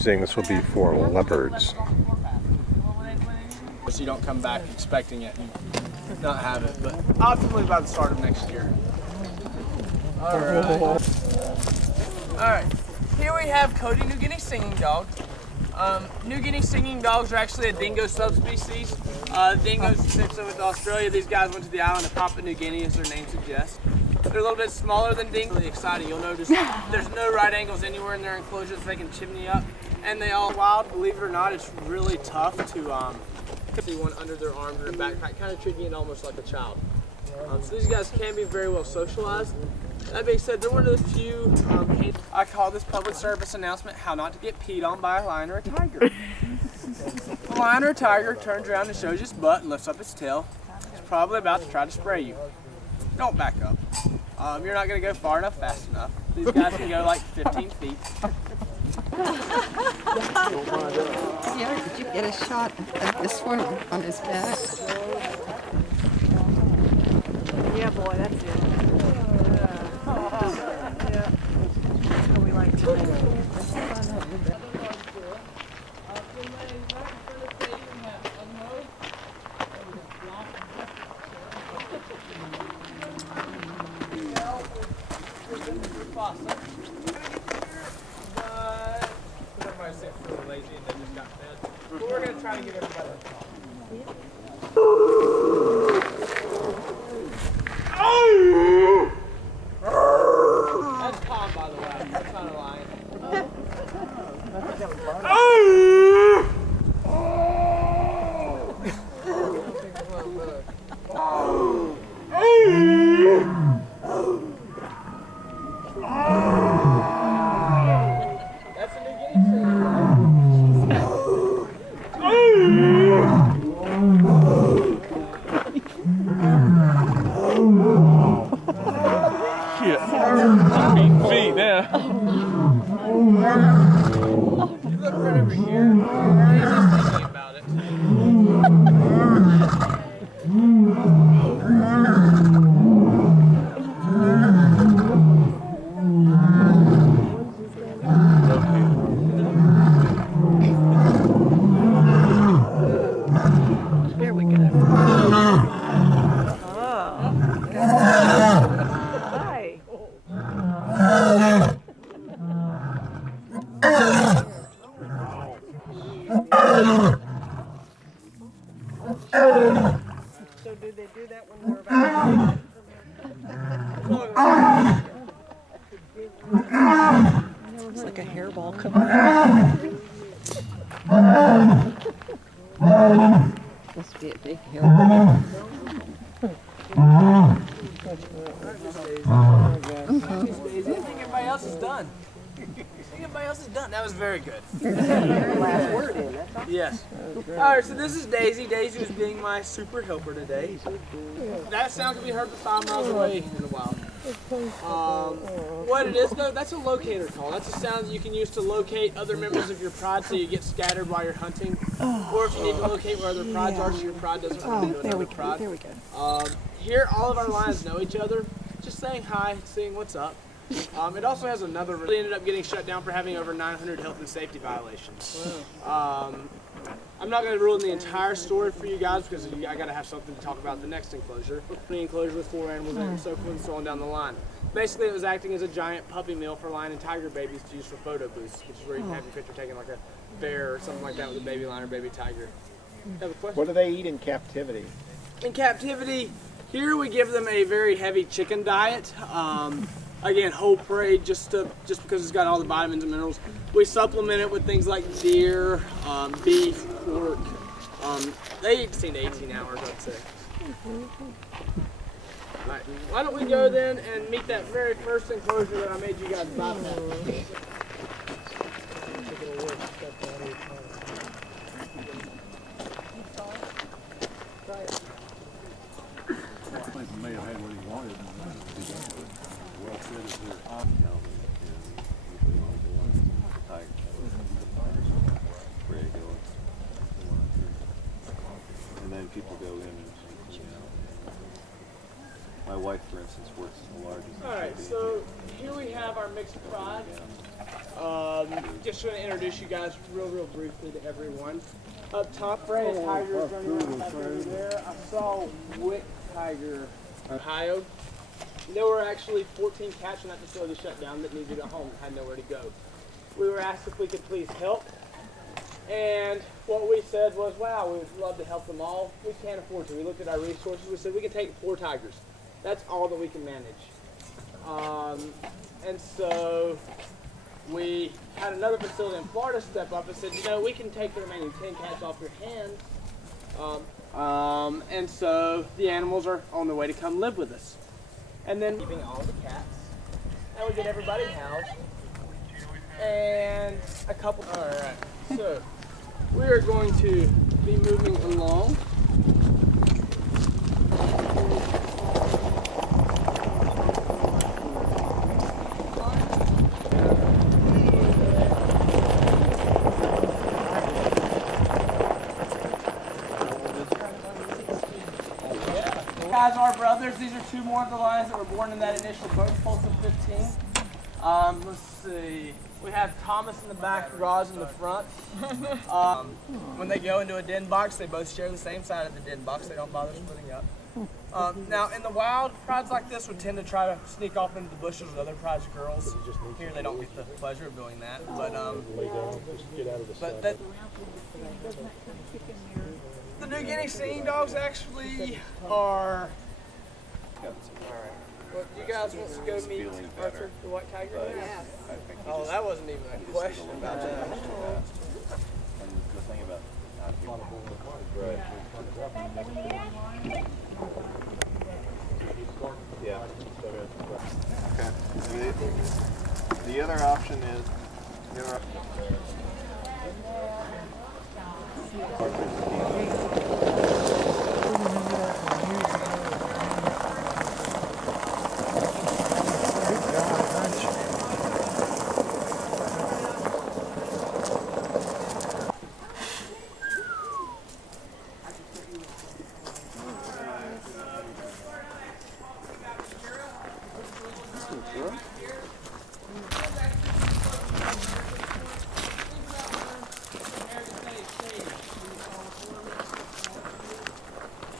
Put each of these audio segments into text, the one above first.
using, this will be for leopards. So you don't come back expecting it and not have it, but optimally by the start of next year. Alright, here we have Cody New Guinea Singing Dog. New Guinea Singing Dogs are actually a dingo subspecies. Dingoes sits with Australia. These guys went to the island of Papua New Guinea, as their name suggests. They're a little bit smaller than dingoes. Really exciting. You'll notice there's no right angles anywhere in their enclosures. They can chimney up, and they all wild. Believe it or not, it's really tough to see one under their arms or a backpack, kind of treating it almost like a child. So these guys can be very well socialized. That being said, they're one of the few I call this public service announcement how not to get peed on by a lion or a tiger. A lion or a tiger turns around and shows its butt and lifts up its tail. It's probably about to try to spray you. Don't back up. You're not going to go far enough fast enough. These guys can go like 15 feet. Yeah, did you get a shot at this one on his back? Yeah, boy, that's it. Yeah. That's how we like to do it. We're going to try to get everybody. That's Tom, by the way. That's not a lion. That's a New Guinea Singing Feet now. You look right over here. He's just thinking about it. Here we go. So do they do that when we're about It's like a hairball coming out. Must be a big hairball. Daisy, I think everybody else is done. That was very good. last word in? That's all. Yes. Alright, so this is Daisy. Daisy was being my super helper today. That sound can be heard 5 miles away in the wild. What it is though, that's a locator call. That's a sound that you can use to locate other members of your pride so you get scattered while you're hunting. Or if you need to locate where other prides are so your pride doesn't run into another pride. There we go. Here, all of our lions know each other. Just saying hi, seeing what's up. It also has another, really ended up getting shut down for having over 900 health and safety violations. I'm not going to ruin the entire story for you guys because I got to have something to talk about in the next enclosure. The enclosure with 4 animals in it and so forth and so on down the line. Basically, it was acting as a giant puppy mill for lion and tiger babies to use for photo booths, which is where you can have your picture taken like a bear or something like that with a baby lion or baby tiger. Have a question? What do they eat in captivity? In captivity, here we give them a very heavy chicken diet. Again, whole prey, just because it's got all the vitamins and minerals. We supplement it with things like deer, beef, pork. They eat 16 to 18 hours, I'd say. All right, why don't we go then and meet that very first enclosure that I made you guys bypass. May have had what he wanted. And then people go in and my wife, for instance, works in the largest. All right, so here we have our mixed pride. Just going to introduce you guys real briefly to everyone. Up top, Ray Tiger's running around back over there. I saw Wick Tiger, Ohio. There were actually 14 cats when that facility shut down that needed a home, had nowhere to go. We were asked if we could please help, and what we said was, wow, we would love to help them all. We can't afford to. We looked at our resources. We said we can take 4 tigers. That's all that we can manage. And so we had another facility in Florida step up and said, you know, we can take the remaining 10 cats off your hands. And so the animals are on their way to come live with us. And then keeping all the cats. And we get everybody housed. And a couple. All right. So we are going to be moving along. Guys are brothers. These are 2 more of the lions that were born in that initial birth pulse of 15. Let's see. We have Thomas in the back, Roz in the front. When they go into a den box, they both share the same side of the den box. They don't bother splitting up. Now, in the wild, prides like this would tend to try to sneak off into the bushes with other prize girls. Here, they don't get the pleasure of doing that. But the New Guinea Singing Dogs actually are. Well, you guys want to go meet Arthur, the white tiger? Yeah. Oh, that wasn't even a question about that. And the thing about yeah. Okay. The other option is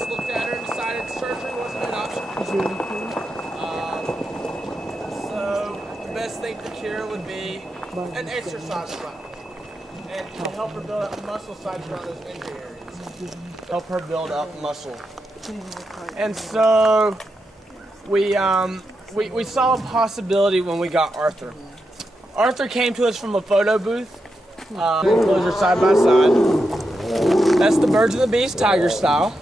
Looked at her and decided surgery wasn't an option. So the best thing for Kira would be an exercise run, and to help her build up muscle sites around those injury areas. Help her build up muscle. And so we saw a possibility when we got Arthur. Arthur came to us from a photo booth. Close her side by side. That's the Birds of the Beast tiger style.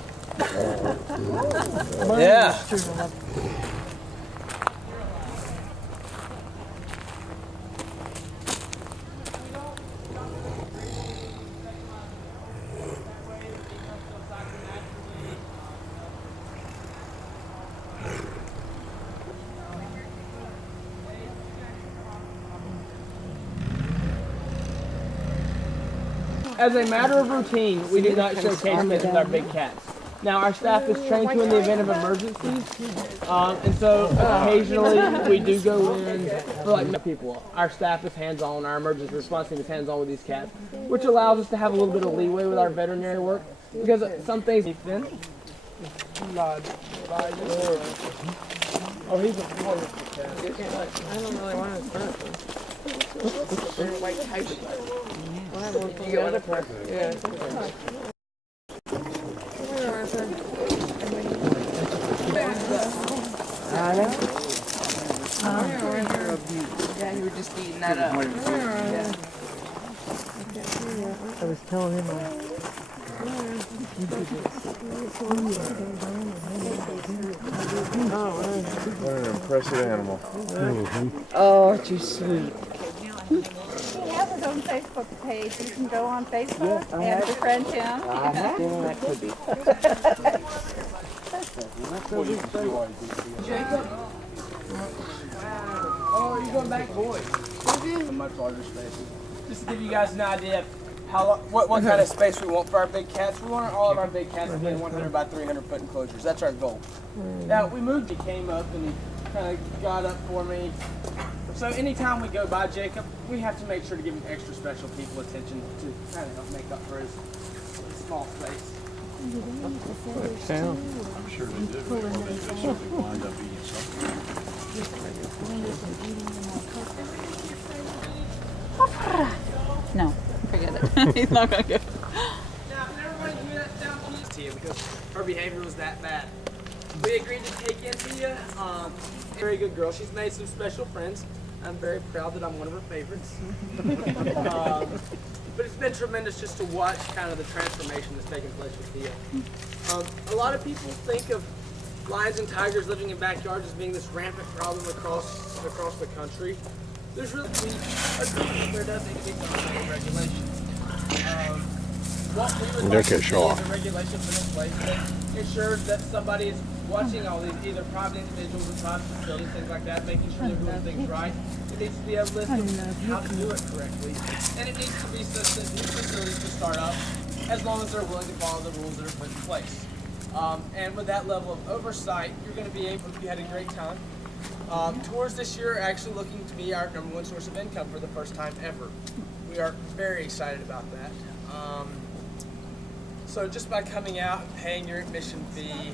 Yeah. As a matter of routine, we do not show cage fits with our big cats. Now, our staff is trained to in the event of emergencies, and so occasionally we do go in for like people. Our staff is hands-on, our emergency response team is hands-on with these cats, which allows us to have a little bit of leeway with our veterinary work, because some things Oh, he's a wonderful cat. I don't really want to start them. They're white tigers. We'll have one from the other part. Yeah. Yeah, you were just eating that up. Yeah. I was telling him What an impressive animal. Oh, too sweet. He has his own Facebook page. You can go on Facebook and befriend him. That could be. Oh, are you going back, boys? Much larger spaces. Just to give you guys an idea of how what kind of space we want for our big cats. We want all of our big cats to be in 100 by 300 foot enclosures. That's our goal. Now we moved. He came up and he kind of got up for me for So anytime we go by Jacob, we have to make sure to give him extra special people attention to kind of help make up for his small space. I'm sure they do. Well, they certainly wind up eating something. No, forget it. He's not gonna go. Now, everybody do that down to you because her behavior was that bad. We agreed to take in Tia. Very good girl. She's made some special friends. I'm very proud that I'm one of her favorites. But it's been tremendous just to watch kind of the transformation that's taking place with Tia. A lot of people think of lions and tigers living in backyards as being this rampant problem across the country. There's really there does need to be some sort of regulation. What we would like to see is a regulation put in place that ensures that somebody is watching all these either private individuals or private facilities, things like that, making sure they're doing things right. It needs to be a list of how to do it correctly. And it needs to be such that new facilities can start up as long as they're willing to follow the rules that are put in place. And with that level of oversight, you're going to be able to be having a great time. Tours this year are actually looking to be our #1 source of income for the first time ever. We are very excited about that. So just by coming out, paying your admission fee,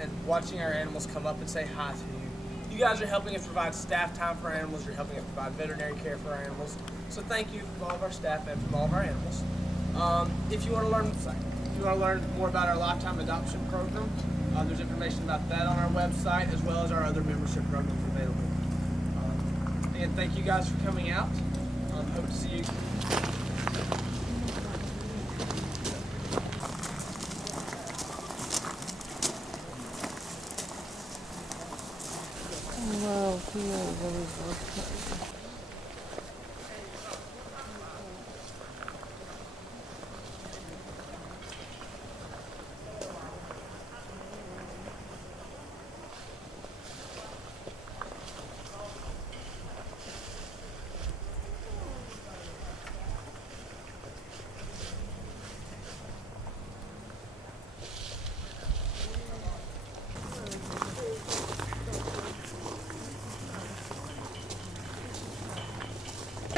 and watching our animals come up and say hi to you, you guys are helping us provide staff time for our animals, you're helping us provide veterinary care for our animals. So thank you from all of our staff and from all of our animals. If you want to learn more about our lifetime adoption program, there's information about that on our website as well as our other membership programs available. Again, thank you guys for coming out. Hope to see you. Wow, he is really good.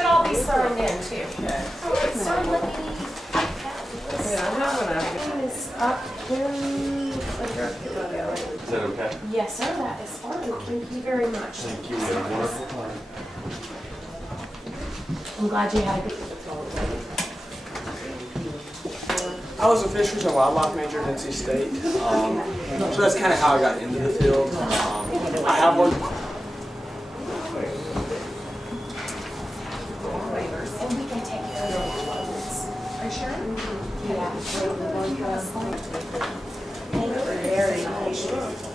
All these thrown in too. So let me. Is up very. Is that okay? Yes, sir. That is fine. Thank you very much. Thank you. We had a wonderful time. I'm glad you had a good. I was a fisheries and wildlife major at NC State, so that's kind of how I got into the field. I have one. And we can take care of those. Are you sure? Yeah. Thank you. Very patient.